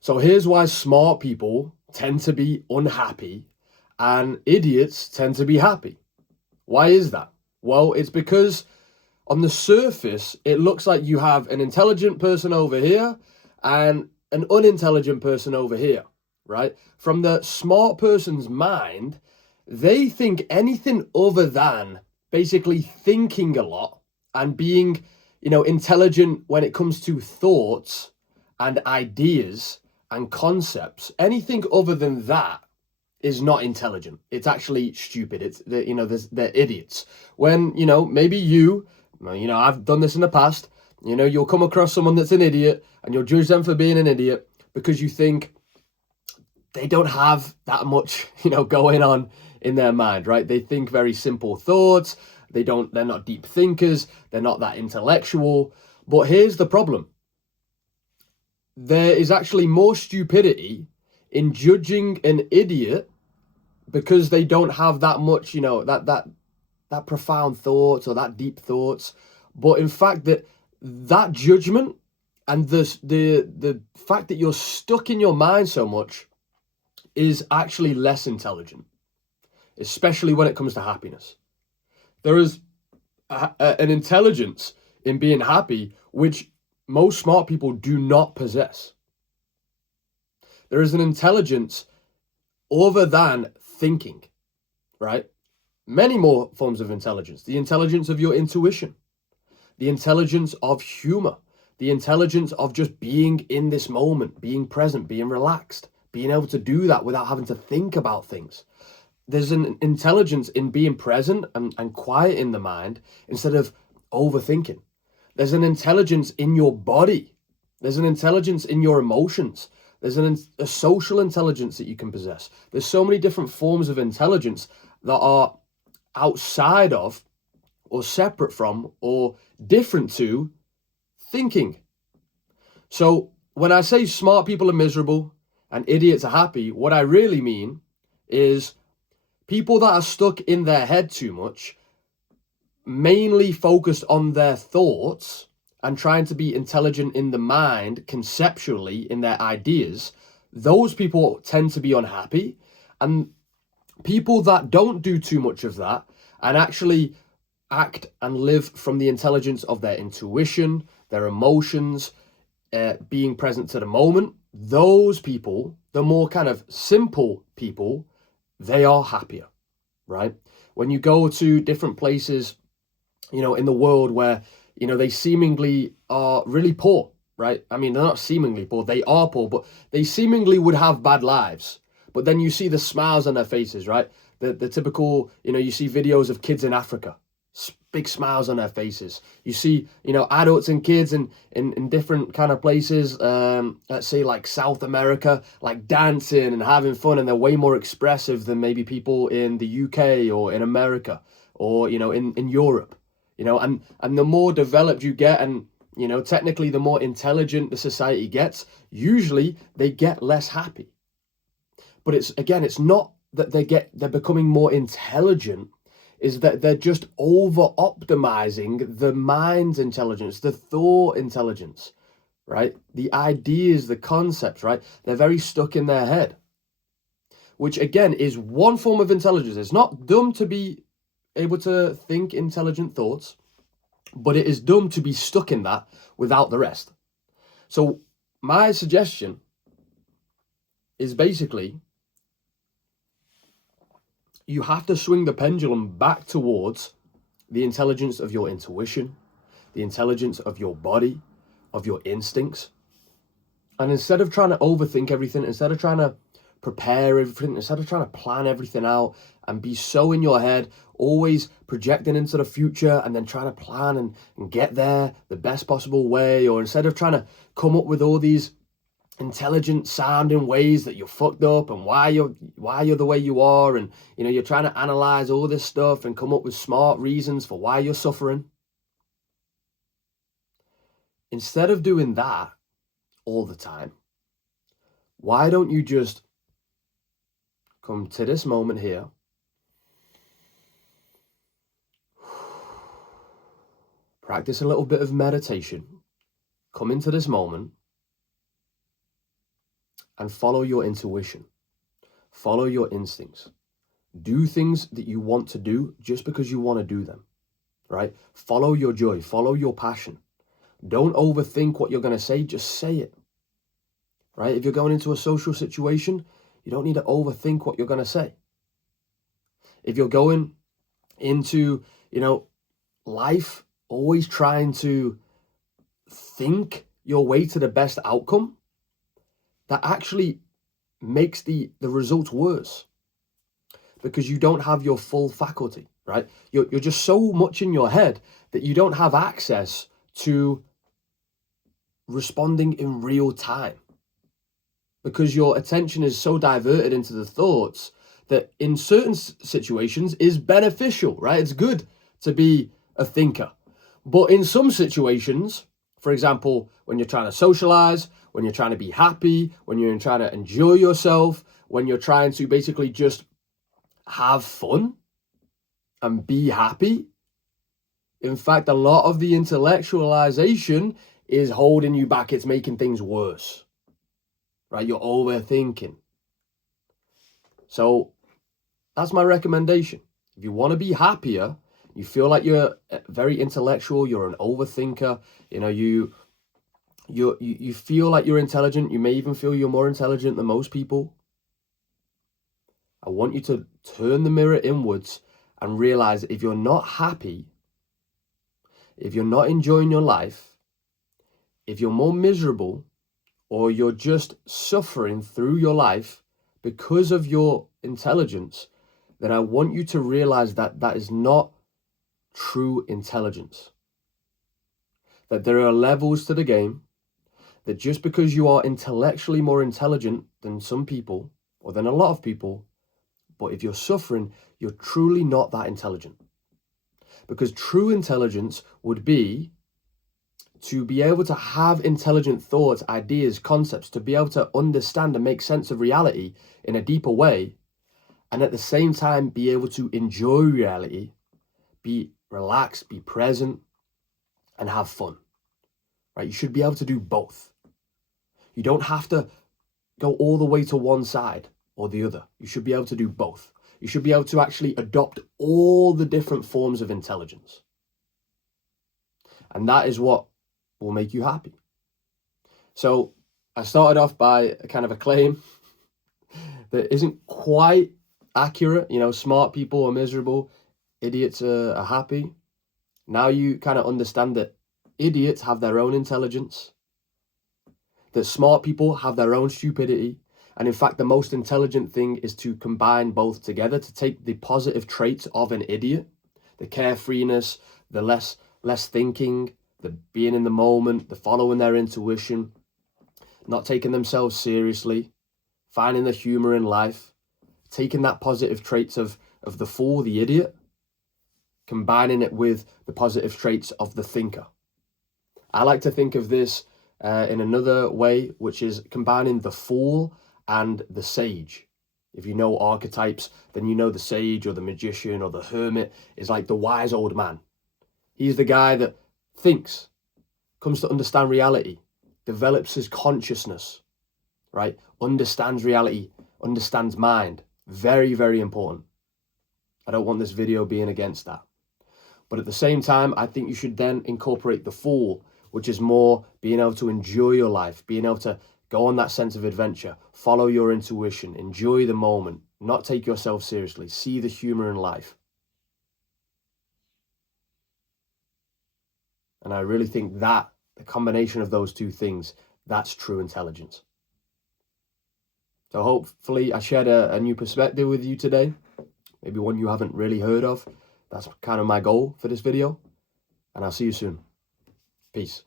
So here's why smart people tend to be unhappy and idiots tend to be happy. Why is that? Well, it's because on the surface, it looks like you have an intelligent person over here and an unintelligent person over here, right? From the smart person's mind, they think anything other than basically thinking a lot and being, intelligent when it comes to thoughts and ideas and concepts. Anything other than that is not intelligent. It's actually stupid. They're idiots. When, maybe I've done this in the past. You'll come across someone that's an idiot and you'll judge them for being an idiot because you think they don't have that much, going on in their mind, right? They think very simple thoughts. They're not deep thinkers. They're not that intellectual. But here's the problem. There is actually more stupidity in judging an idiot because they don't have that much, that profound thoughts or that deep thoughts. But in fact, that judgment and the fact that you're stuck in your mind so much is actually less intelligent, especially when it comes to happiness. There is an intelligence in being happy which most smart people do not possess. There is an intelligence other than thinking, right? Many more forms of intelligence. The intelligence of your intuition, the intelligence of humor, the intelligence of just being in this moment, being present, being relaxed, being able to do that without having to think about things. There's an intelligence in being present and quiet in the mind instead of overthinking. There's an intelligence in your body. There's an intelligence in your emotions. There's a social intelligence that you can possess. There's so many different forms of intelligence that are outside of or separate from or different to thinking. So when I say smart people are miserable and idiots are happy, what I really mean is people that are stuck in their head too much, mainly focused on their thoughts and trying to be intelligent in the mind, conceptually, in their ideas, those people tend to be unhappy. And people that don't do too much of that and actually act and live from the intelligence of their intuition, their emotions, being present to the moment, those people, the more kind of simple people, they are happier, right? When you go to different places, in the world where, they seemingly are really poor, right? I mean, they're not seemingly poor, they are poor, but they seemingly would have bad lives. But then you see the smiles on their faces, right? The typical, you see videos of kids in Africa, big smiles on their faces. You see, adults and kids in different kind of places, let's say like South America, like dancing and having fun, and they're way more expressive than maybe people in the UK or in America or, in Europe, and the more developed you get and, technically the more intelligent the society gets, usually they get less happy. But it's not that they're becoming more intelligent, is that they're just over optimizing the mind's intelligence, the thought intelligence, right? The ideas, the concepts, right? They're very stuck in their head, which again is one form of intelligence. It's not dumb to be able to think intelligent thoughts, but it is dumb to be stuck in that without the rest. So my suggestion is basically you have to swing the pendulum back towards the intelligence of your intuition, the intelligence of your body, of your instincts. And instead of trying to overthink everything, instead of trying to prepare everything, instead of trying to plan everything out and be so in your head, always projecting into the future and then trying to plan and get there the best possible way, or instead of trying to come up with all these intelligent sounding ways that you're fucked up and why you're the way you are, and you're trying to analyze all this stuff and come up with smart reasons for why you're suffering. Instead of doing that all the time, why don't you just come to this moment here, practice a little bit of meditation, come into this moment, and follow your intuition. Follow your instincts. Do things that you want to do just because you want to do them, right? Follow your joy. Follow your passion. Don't overthink what you're going to say. Just say it, right? If you're going into a social situation, you don't need to overthink what you're going to say. If you're going into, life, always trying to think your way to the best outcome, that actually makes the results worse, because you don't have your full faculty, right? You're just so much in your head that you don't have access to responding in real time, because your attention is so diverted into the thoughts that in certain situations is beneficial, right? It's good to be a thinker. But in some situations, for example, when you're trying to socialize, when you're trying to be happy, when you're trying to enjoy yourself, when you're trying to basically just have fun and be happy, in fact, a lot of the intellectualization is holding you back. It's making things worse, right? You're overthinking. So that's my recommendation. If you want to be happier, you feel like you're very intellectual, you're an overthinker, you feel like you're intelligent, you may even feel you're more intelligent than most people. I want you to turn the mirror inwards and realize that if you're not happy, if you're not enjoying your life, if you're more miserable, or you're just suffering through your life because of your intelligence, then I want you to realize that that is not true intelligence. That there are levels to the game, that just because you are intellectually more intelligent than some people, or than a lot of people, but if you're suffering, you're truly not that intelligent. Because true intelligence would be to be able to have intelligent thoughts, ideas, concepts, to be able to understand and make sense of reality in a deeper way, and at the same time be able to enjoy reality, be relaxed, be present, and have fun, right? You should be able to do both. You don't have to go all the way to one side or the other. You should be able to do both. You should be able to actually adopt all the different forms of intelligence. And that is what will make you happy. So I started off by kind of a claim that isn't quite accurate. Smart people are miserable, idiots are happy. Now you kind of understand that idiots have their own intelligence, that smart people have their own stupidity. And in fact, the most intelligent thing is to combine both together, to take the positive traits of an idiot, the carefreeness, the less thinking, the being in the moment, the following their intuition, not taking themselves seriously, finding the humor in life, taking that positive traits of the fool, the idiot, combining it with the positive traits of the thinker. I like to think of this in another way, which is combining the fool and the sage. If you know archetypes, then you know the sage or the magician or the hermit is like the wise old man. He's the guy that thinks, comes to understand reality, develops his consciousness, right? Understands reality, understands mind. Very, very important. I don't want this video being against that. But at the same time, I think you should then incorporate the fool, which is more being able to enjoy your life, being able to go on that sense of adventure, follow your intuition, enjoy the moment, not take yourself seriously, see the humor in life. And I really think that the combination of those two things, that's true intelligence. So hopefully I shared a new perspective with you today, maybe one you haven't really heard of. That's kind of my goal for this video, and I'll see you soon. Peace.